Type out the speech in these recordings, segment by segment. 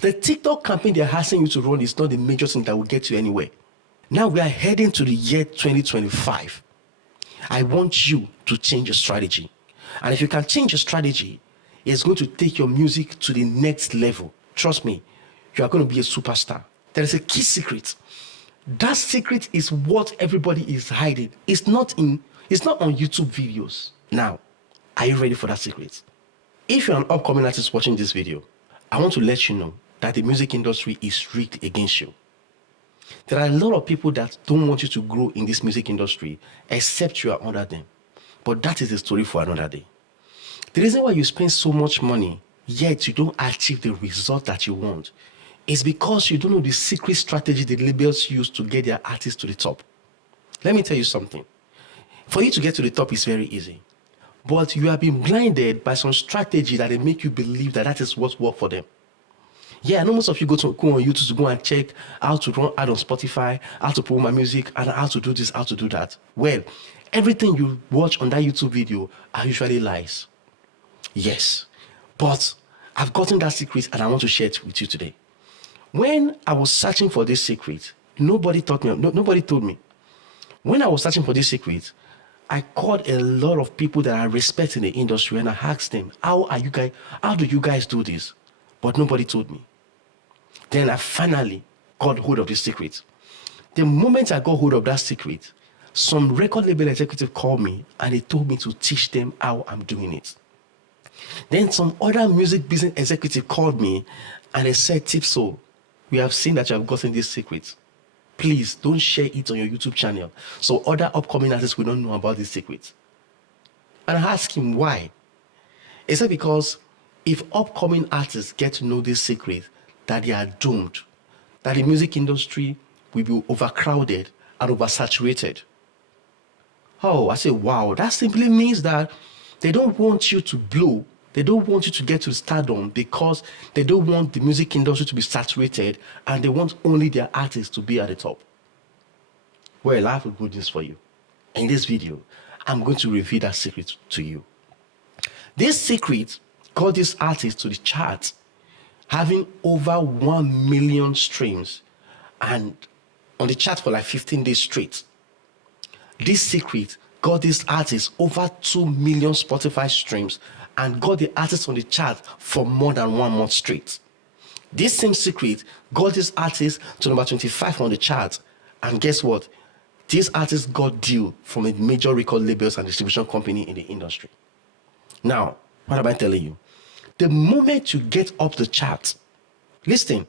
The TikTok campaign they're asking you to run is not the major thing that will get you anywhere. Now we are heading to the year 2025. I want you to change your strategy. And if you can change your strategy, it's going to take your music to the next level. Trust me, you are going to be a superstar. There is a key secret. That secret is what everybody is hiding. It's not on YouTube videos. Now, are you ready for that secret? If you're an upcoming artist watching this video, I want to let you know that the music industry is rigged against you. There are a lot of people that don't want you to grow in this music industry except you are under them. But that is a story for another day. The reason why you spend so much money yet you don't achieve the result that you want is because you don't know the secret strategy the labels use to get their artists to the top. Let me tell you something. For you to get to the top is very easy. But you have been blinded by some strategy that they make you believe that is what works for them. Yeah, I know most of you go on YouTube to go and check how to run ad on Spotify, how to promote my music, and how to do this, how to do that. Well, everything you watch on that YouTube video are usually lies. Yes, but I've gotten that secret and I want to share it with you today. When I was searching for this secret, nobody told me. When I was searching for this secret, I called a lot of people that I respect in the industry and I asked them, how do you guys do this? But nobody told me. Then I finally got hold of this secret. The moment I got hold of that secret, some record label executive called me and they told me to teach them how I'm doing it. Then some other music business executive called me and they said, Tipso, we have seen that you have gotten this secret. Please don't share it on your YouTube channel so other upcoming artists will not know about this secret. And I asked him why. He said because if upcoming artists get to know this secret, that they are doomed, that the music industry will be overcrowded and oversaturated. Oh, I said, wow, that simply means that they don't want you to blow. They don't want you to get to stardom because they don't want the music industry to be saturated and they want only their artists to be at the top. Well, I have a good news for you. In this video, I'm going to reveal that secret to you. This secret got this artist to the charts, having over 1 million streams and on the chart for like 15 days straight. This secret got this artist over 2 million Spotify streams and got the artist on the chart for more than 1 month straight. This same secret got this artist to number 25 on the chart, and guess what? This artist got deal from a major record labels and distribution company in the industry. Now, what am I telling you? The moment you get up the chart, listen,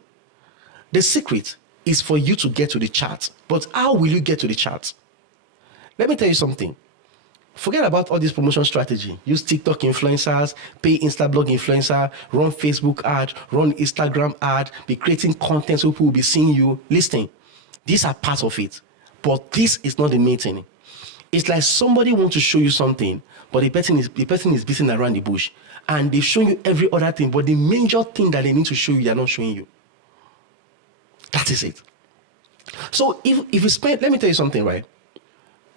the secret is for you to get to the chart. But how will you get to the chart? Let me tell you something. Forget about all this promotion strategy. Use TikTok influencers, pay Instablog influencer, run Facebook ad, run Instagram ad, be creating content so people will be seeing you. Listen, these are part of it. But this is not the main thing. It's like somebody wants to show you something, but the person is beating around the bush. And they've shown you every other thing, but the major thing that they need to show you, they're not showing you. That is it. So if you spend, let me tell you something, right?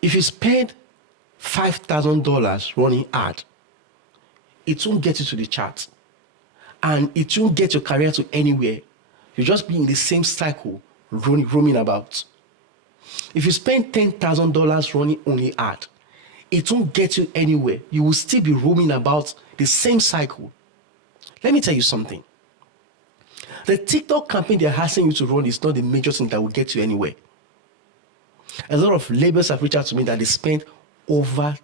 If you spend $5,000 running ad, it won't get you to the chart. And it won't get your career to anywhere. You'll just be in the same cycle, roaming about. If you spend $10,000 running only ad, it won't get you anywhere. You will still be roaming about the same cycle. Let me tell you something. The TikTok campaign they're asking you to run is not the major thing that will get you anywhere. A lot of labels have reached out to me that they spent over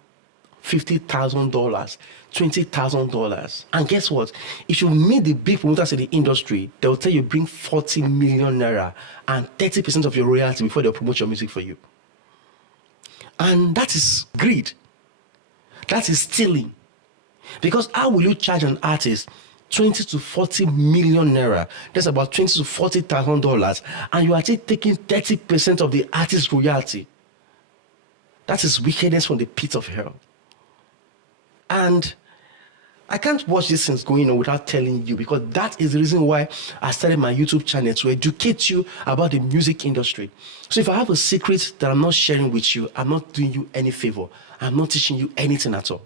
$50,000, $20,000. And guess what? If you meet the big promoters in the industry, they will tell you bring 40 million naira and 30% of your royalty before they'll promote your music for you. And that is greed. That is stealing. Because how will you charge an artist 20 to 40 million naira? That's about $20,000 to $40,000, and you are taking 30% of the artist's royalty. That is wickedness from the pit of hell. And I can't watch these things going on without telling you, because that is the reason why I started my YouTube channel, to educate you about the music industry. So if I have a secret that I'm not sharing with you, I'm not doing you any favor. I'm not teaching you anything at all.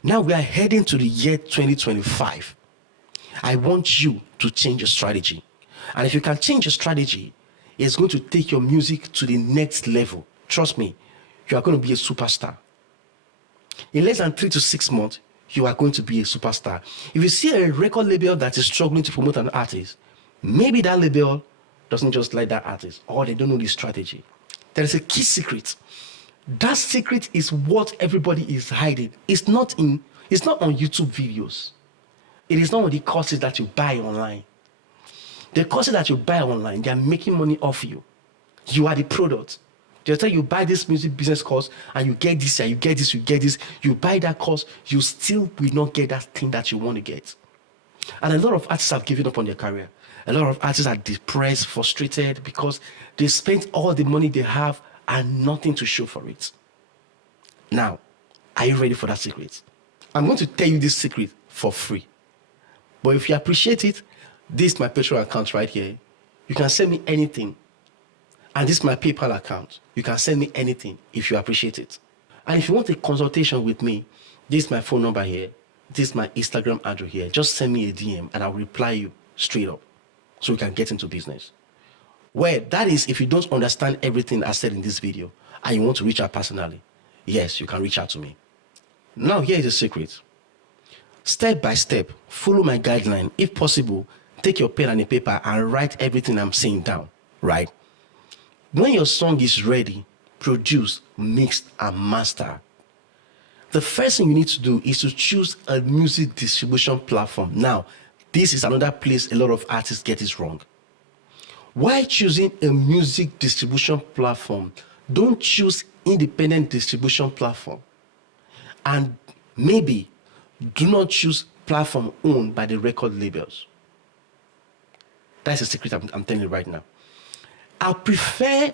Now we are heading to the year 2025. I want you to change your strategy. And if you can change your strategy, it's going to take your music to the next level. Trust me, you are going to be a superstar. In less than 3 to 6 months, you are going to be a superstar. If you see a record label that is struggling to promote an artist, maybe that label doesn't just like that artist, or they don't know the strategy. There is a key secret. That secret is what everybody is hiding. It's not on YouTube videos. It is not on the courses that you buy online. The courses that you buy online, they are making money off you. You are the product. They tell you buy this music business course and you get this, and you get this, you get this. You buy that course, you still will not get that thing that you want to get. And a lot of artists have given up on their career. A lot of artists are depressed, frustrated, because they spent all the money they have and nothing to show for it. Now, are you ready for that secret? I'm going to tell you this secret for free. But if you appreciate it, this is my Patreon account right here. You can send me anything. And this is my PayPal account. You can send me anything if you appreciate it. And if you want a consultation with me, this is my phone number here. This is my Instagram handle here. Just send me a DM and I'll reply you straight up so we can get into business. Well, that is if you don't understand everything I said in this video and you want to reach out personally. Yes, you can reach out to me. Now, here is the secret. Step by step, follow my guideline. If possible, take your pen and a paper and write everything I'm saying down, right? When your song is ready, produce, mix, and master, the first thing you need to do is to choose a music distribution platform. Now, this is another place a lot of artists get it wrong. While choosing a music distribution platform, don't choose independent distribution platform. And maybe do not choose platform owned by the record labels. That's a secret I'm telling you right now. I prefer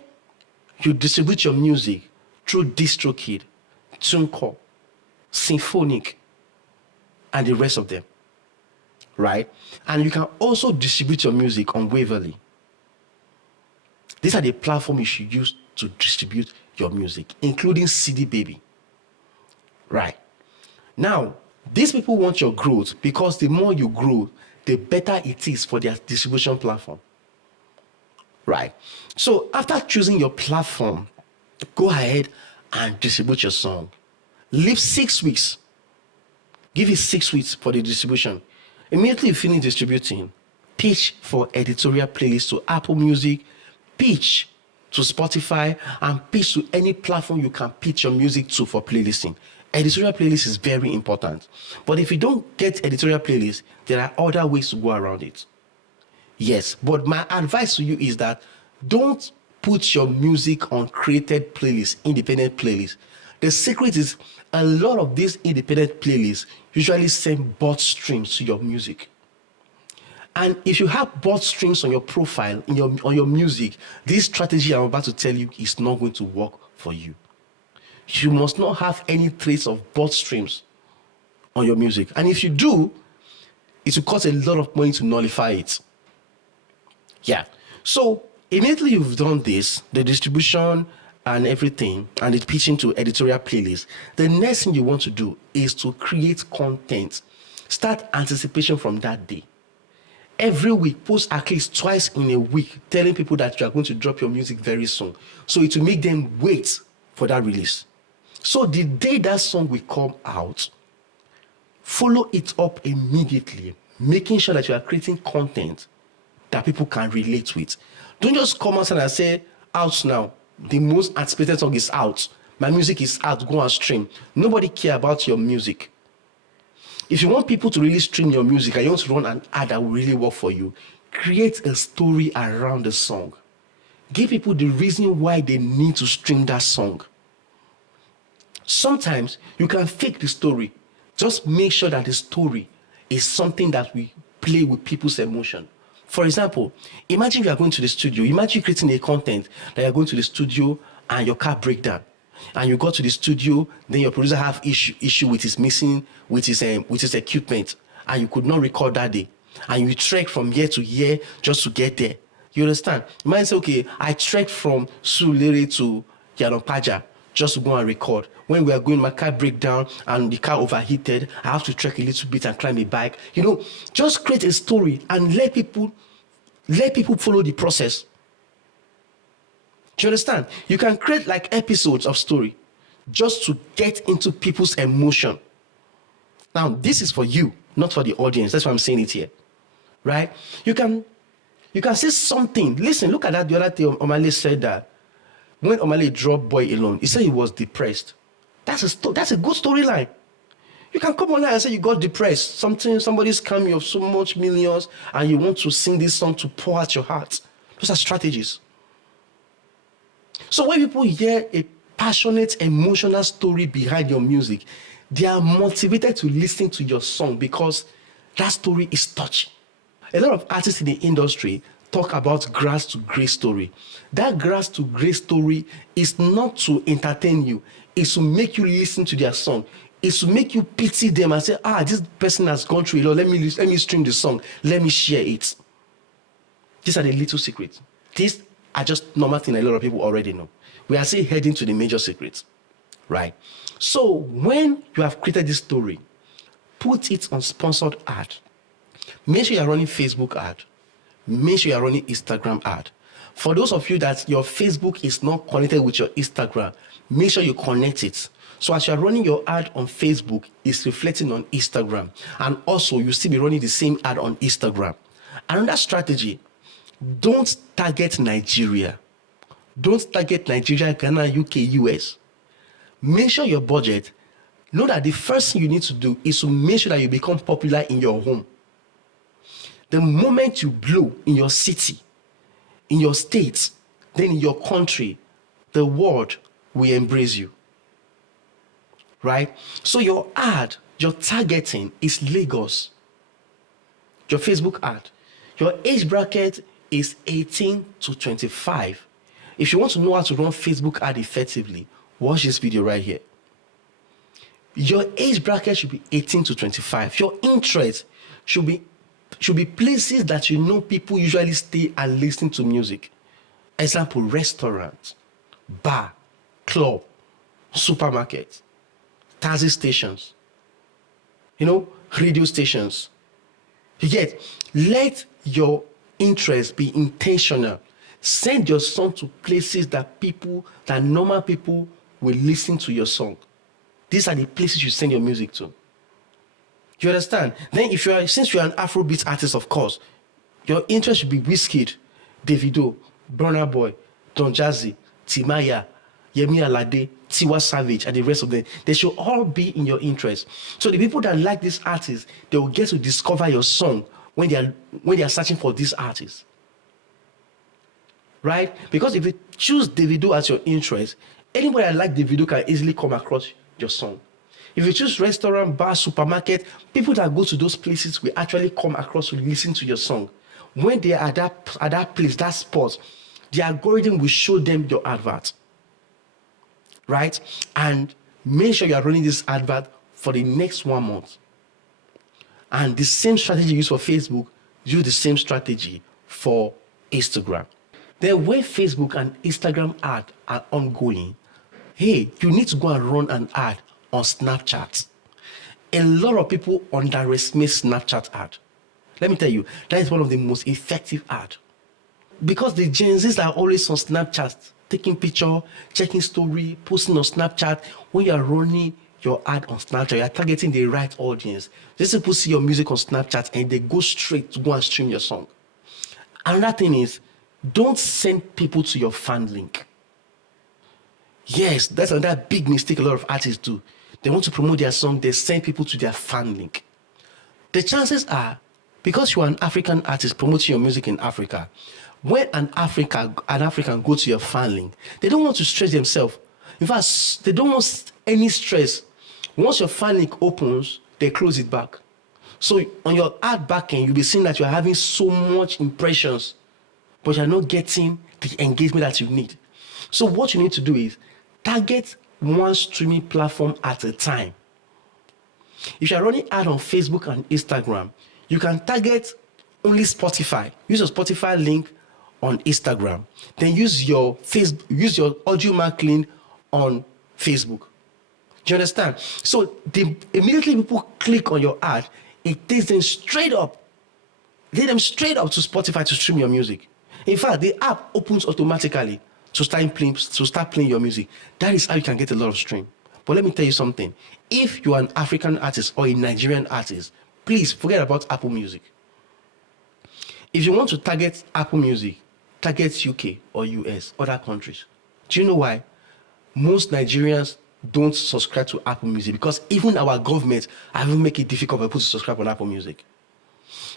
you distribute your music through DistroKid, TuneCore, Symphonic, and the rest of them, right? And you can also distribute your music on Waverly. These are the platforms you should use to distribute your music, including CD Baby, right? Now, these people want your growth because the more you grow, the better it is for their distribution platform, right? So after choosing your platform, go ahead and distribute your song. Leave 6 weeks. Give it 6 weeks for the distribution. Immediately you finish distributing, pitch for editorial playlists to Apple Music, pitch to Spotify, and pitch to any platform you can pitch your music to for playlisting. Editorial playlist is very important. But if you don't get editorial playlist, there are other ways to go around it. Yes, but my advice to you is that don't put your music on created playlists, independent playlists. The secret is a lot of these independent playlists usually send bot streams to your music. And if you have bot streams on your profile, on your music, this strategy I'm about to tell you is not going to work for you. You must not have any trace of bot streams on your music. And if you do, it will cost a lot of money to nullify it. Yeah. So immediately you've done this, the distribution and everything, and it's pitching to editorial playlists, the next thing you want to do is to create content. Start anticipation from that day. Every week, post at least twice in a week, telling people that you are going to drop your music very soon. So it will make them wait for that release. So the day that song will come out, follow it up immediately, making sure that you are creating content that people can relate with. Don't just come out and say, out now. The most anticipated song is out. My music is out. Go and stream. Nobody care about your music. If you want people to really stream your music and you want to run an ad that will really work for you, create a story around the song. Give people the reason why they need to stream that song. Sometimes you can fake the story. Just make sure that the story is something that will play with people's emotion. For example, imagine you are going to the studio. Imagine creating a content that you're going to the studio and your car break down. And you go to the studio, then your producer have issue with his equipment, and you could not record that day. And you trek from here to here just to get there. You understand? You might say, okay, I trekked from Sulere to Yanopaja just to go and record. When we are going, my car break down and the car overheated, I have to trek a little bit and climb a bike. Just create a story and let people follow the process. Do you understand? You can create like episodes of story just to get into people's emotion. Now, this is for you, not for the audience. That's why I'm saying it here. Right? You can say something. Listen, look at that. The other day, Omale said that when Omale dropped Boy Alone, he said he was depressed. That's a good storyline. You can come online and say you got depressed. Somebody's scam you of so much millions and you want to sing this song to pour out your heart. Those are strategies. So when people hear a passionate, emotional story behind your music, they are motivated to listen to your song because that story is touching. A lot of artists in the industry talk about grass to grace story. That grass to grace story is not to entertain you, it's to make you listen to their song. It's to make you pity them and say, this person has gone through a lot. Let me stream the song. Let me share it. These are the little secrets. These are just normal things a lot of people already know. We are still heading to the major secrets, right? So when you have created this story, put it on sponsored ad. Make sure you're running Facebook ad. Make sure you're running Instagram ad. For those of you that your Facebook is not connected with your Instagram, make sure you connect it. So as you're running your ad on Facebook, it's reflecting on Instagram. And also, you still be running the same ad on Instagram. Another strategy, don't target Nigeria. Don't target Nigeria, Ghana, UK, US. Make sure your budget, know that the first thing you need to do is to make sure that you become popular in your home. The moment you blow in your city, in your state, then in your country, the world will embrace you. Right? So your ad, your targeting is Lagos. Your Facebook ad. Your age bracket is 18 to 25. If you want to know how to run Facebook ad effectively, watch this video right here. Your age bracket should be 18 to 25. Your interest should be places that you know people usually stay and listen to music. Example, restaurant, bar, club, supermarket, taxi stations, radio stations. You get, let your interest be intentional. Send your song to places that normal people will listen to your song. These are the places you send your music to. You understand? Then since you're an Afrobeat artist, of course, your interest should be Wizkid, Davido, Burna Boy, Don Jazzy, Timaya, Yemi Alade, Tiwa Savage, and the rest of them. They should all be in your interest. So the people that like these artists, they will get to discover your song when they are searching for these artists. Right? Because if you choose Davido as your interest, anybody that like Davido can easily come across your song. If you choose restaurant, bar, supermarket, people that go to those places will actually come across to listen to your song. When they are at that place, that spot, the algorithm will show them your advert. Right? And make sure you are running this advert for the next 1 month. And the same strategy you use for Facebook, use the same strategy for Instagram. Then when Facebook and Instagram ad are ongoing, hey, you need to go and run an ad on Snapchat. A lot of people underestimate Snapchat ad. Let me tell you, that is one of the most effective ad. Because the Gen Zs are always on Snapchat, taking picture, checking story, posting on Snapchat. When you are running your ad on Snapchat, you are targeting the right audience. These people see your music on Snapchat and they go straight to go and stream your song. Another thing is, don't send people to your fan link. Yes, that's another big mistake a lot of artists do. They want to promote their song, they send people to their fan link. The chances are, because you are an African artist promoting your music in Africa, when an African go to your fan link, they don't want to stress themselves. In fact, they don't want any stress. Once your fan link opens, they close it back. So on your ad backend, you'll be seeing that you're having so much impressions, but you're not getting the engagement that you need. So what you need to do is target one streaming platform at a time. If you're running ad on Facebook and Instagram, you can target only Spotify. Use your Spotify link on Instagram. Then use your Audiomack link on Facebook. Do you understand? So immediately people click on your ad, it takes them straight up. Take them straight up to Spotify to stream your music. In fact, the app opens automatically to start playing your music. That is how you can get a lot of stream. But let me tell you something. If you are an African artist or a Nigerian artist, please forget about Apple Music. If you want to target Apple Music, target UK or US, other countries. Do you know why? Most Nigerians don't subscribe to Apple Music because even our government have made it difficult for people to subscribe on Apple Music.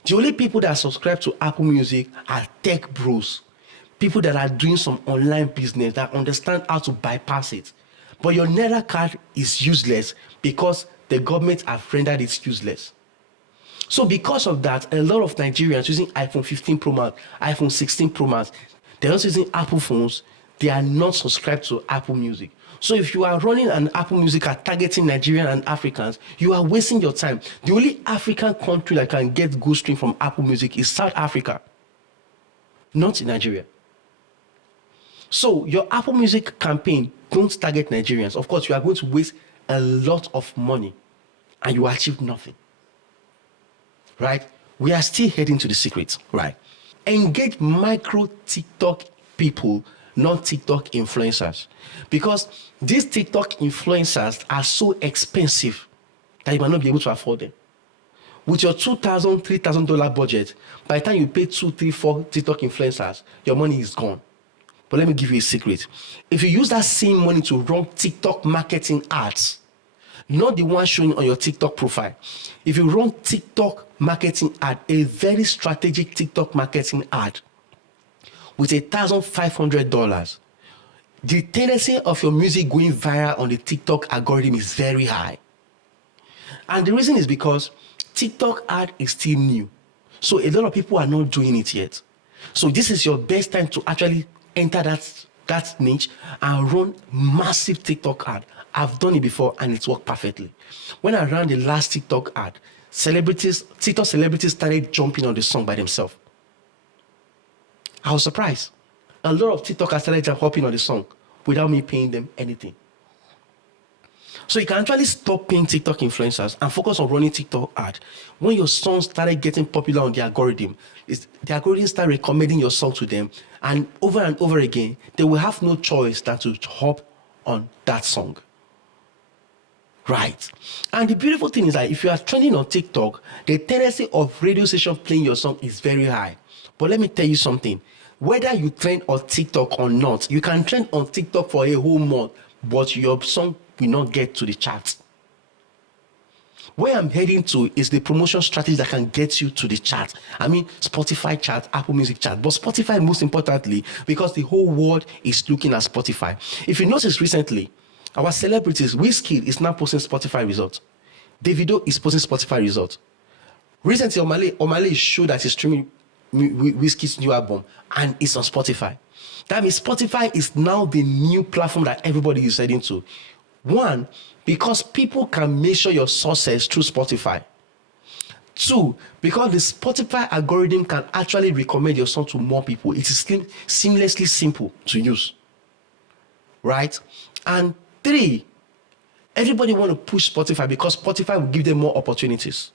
The only people that subscribe to Apple Music are tech bros, people that are doing some online business that understand how to bypass it. But your Naira card is useless because the government have rendered it useless. So because of that, a lot of Nigerians using iPhone 15 Pro Max, iPhone 16 Pro Max, they're not using Apple phones, they are not subscribed to Apple Music. So if you are running an Apple Music and targeting Nigerian and Africans, you are wasting your time. The only African country that can get good stream from Apple Music is South Africa, not Nigeria. So your Apple Music campaign, don't target Nigerians. Of course, you are going to waste a lot of money and you achieve nothing. Right? We are still heading to the secret, right? Engage micro TikTok people, not TikTok influencers. Because these TikTok influencers are so expensive that you might not be able to afford them. With your $2,000, $3,000 budget, by the time you pay 2, 3, 4 TikTok influencers, your money is gone. But let me give you a secret. If you use that same money to run TikTok marketing ads, not the one showing on your TikTok profile. If you run TikTok marketing ad, a very strategic TikTok marketing ad with $1,500, the tendency of your music going viral on the TikTok algorithm is very high. And the reason is because TikTok ad is still new. So a lot of people are not doing it yet. So this is your best time to actually enter that niche and run massive TikTok ad. I've done it before and it's worked perfectly. When I ran the last TikTok ad, TikTok celebrities started jumping on the song by themselves. I was surprised. A lot of TikTokers started hopping on the song without me paying them anything. So you can actually stop paying TikTok influencers and focus on running TikTok ad. When your song started getting popular on the algorithm, the algorithm start recommending your song to them, and over again, they will have no choice than to hop on that song. Right. And the beautiful thing is that if you are trending on TikTok, the tendency of radio station playing your song is very high. But let me tell you something. Whether you trend on TikTok or not, you can trend on TikTok for a whole month, but your song will not get to the charts. Where I'm heading to is the promotion strategy that can get you to the chart. I mean, Spotify chart, Apple Music chart, but Spotify most importantly, because the whole world is looking at Spotify. If you notice recently, our celebrities, Wizkid is now posting Spotify results. Davido is posting Spotify results. Recently, Omale showed that he's streaming Wizkid's new album and it's on Spotify. That means Spotify is now the new platform that everybody is heading to. One, because people can measure your success through Spotify. Two, because the Spotify algorithm can actually recommend your song to more people. It is seamlessly simple to use. Right? And three, everybody want to push Spotify because Spotify will give them more opportunities.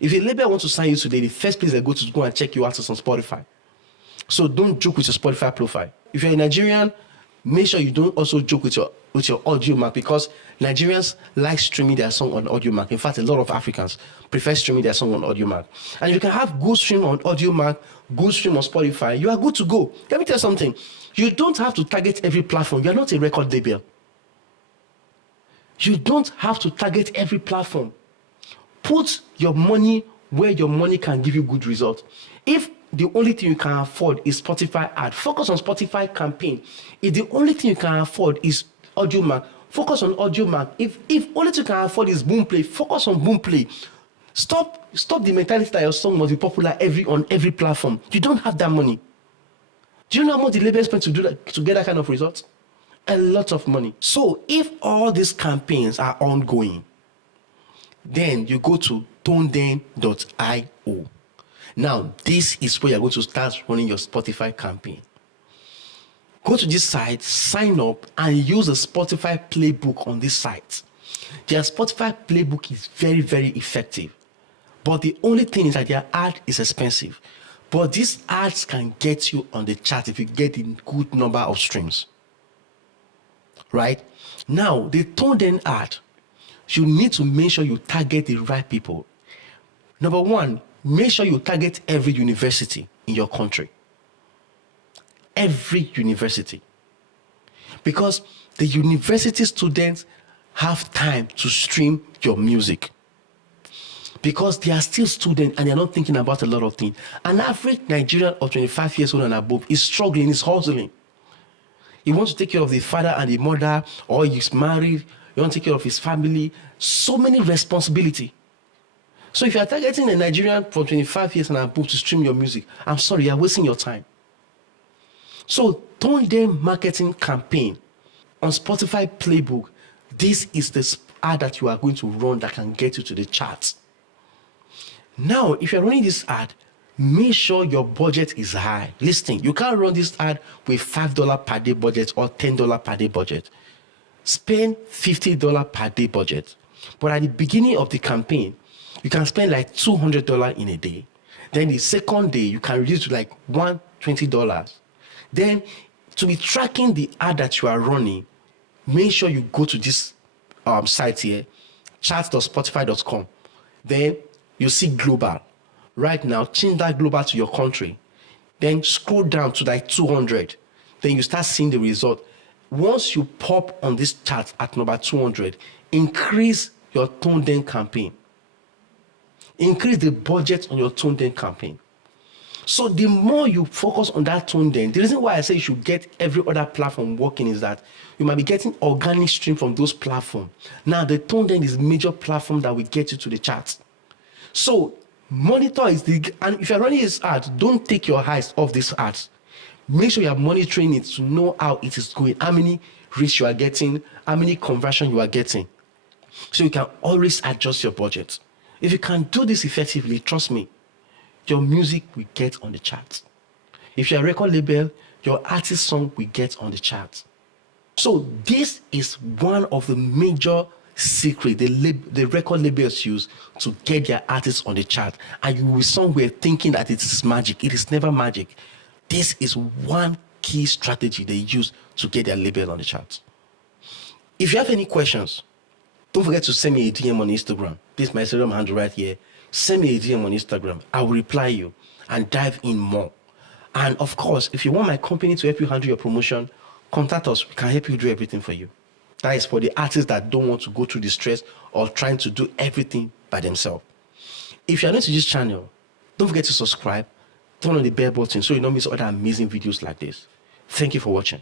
If a label wants to sign you today, the first place they go to and check you out is on Spotify. So don't joke with your Spotify profile. If you're a Nigerian, make sure you don't also joke with your audio mark, because Nigerians like streaming their song on audio mark. In fact, a lot of Africans prefer streaming their song on audio mark. And if you can have good stream on audio mark, good stream on Spotify, you are good to go. Let me tell you something. You don't have to target every platform. You are not a record label. You don't have to target every platform. Put your money where your money can give you good results. If the only thing you can afford is Spotify ad, focus on Spotify campaign. If the only thing you can afford is audio mark, focus on audio mark. If only thing you can afford is boom play, focus on boom play. Stop the mentality that your song must be popular on every platform. You don't have that money. Do you know how much the label spent to get that kind of results? A lot of money. So if all these campaigns are ongoing, then you go to toneden.io. Now, this is where you're going to start running your Spotify campaign. Go to this site, sign up, and use the Spotify playbook on this site. Their Spotify playbook is very, very effective. But the only thing is that their ad is expensive. But these ads can get you on the chart if you get a good number of streams. Right? Now, the tone then ad, you need to make sure you target the right people. Number one, make sure you target every university in your country. Every university. Because the university students have time to stream your music. Because they are still students and they're not thinking about a lot of things. An average Nigerian of 25 years old and above is struggling, is hustling. He wants to take care of the father and the mother, or he's married, you want to take care of his family. So many responsibility. So if you are targeting a Nigerian from 25 years and above to stream your music, I'm sorry, you're wasting your time. So Tone Dem marketing campaign on Spotify playbook, this is the ad that you are going to run that can get you to the charts. Now, if you're running this ad, make sure your budget is high. Listen, you can't run this ad with $5 per day budget or $10 per day budget. Spend $50 per day budget. But at the beginning of the campaign, you can spend like $200 in a day. Then the second day, you can reduce to like $120. Then to be tracking the ad that you are running, make sure you go to this site here, charts.spotify.com. Then you see global. Right now, change that global to your country. Then scroll down to like 200. Then you start seeing the result. Once you pop on this chart at number 200, increase your Tone Dem campaign. Increase the budget on your Tone Dem campaign. So the more you focus on that Tone Dem, the reason why I say you should get every other platform working is that you might be getting organic stream from those platforms. Now the Tone Dem is a major platform that will get you to the charts. So monitor is and if you're running this ad, don't take your eyes off this ads. Make sure you are monitoring it to know how it is going, how many reach you are getting, how many conversion you are getting. So you can always adjust your budget. If you can do this effectively, trust me, your music will get on the charts. If you're a record label, your artist song will get on the charts. So this is one of the major secret the record labels use to get their artists on the chart, and you will be somewhere thinking that it is magic. It is never magic. This is one key strategy they use to get their label on the chart. If you have any questions, don't forget to send me a DM on Instagram. This is my Instagram handle right here. Send me a DM on Instagram. I will reply you and dive in more. And of course, if you want my company to help you handle your promotion, contact us. We can help you do everything for you. That is for the artists that don't want to go through the stress of trying to do everything by themselves. If you are new to this channel, don't forget to subscribe, turn on the bell button so you don't miss other amazing videos like this. Thank you for watching.